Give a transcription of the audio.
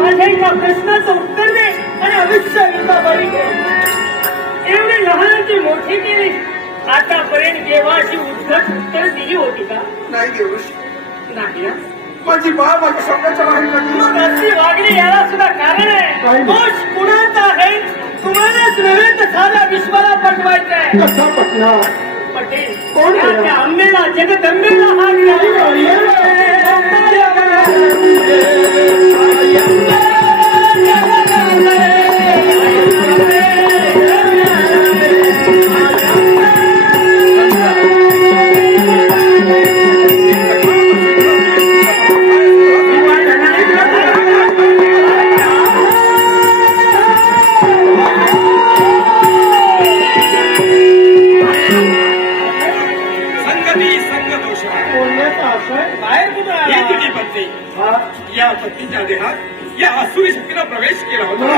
माझ्या एका प्रश्नाचं उत्तर दे आणि अवश्य एवढे लहानाची मोठी केली. आतापर्यंत देवाची उद्धट उत्तर दिली होती का? नाही देऊ नाही ना? माझी बा माझ्या शब्दाच्या बाहेर अशी वागणी याला सुद्धा कारण आहे. दोष कुणाचा आहे? तुम्हालाच नव्हे तर साऱ्या विश्वाला पटवायचं आहे. कसा पटणार? पटेल कोण केलं? त्या आंबेला जगदंबेला हात या पत्नीच्या देहात या असुरी शक्तीला प्रवेश केला होता.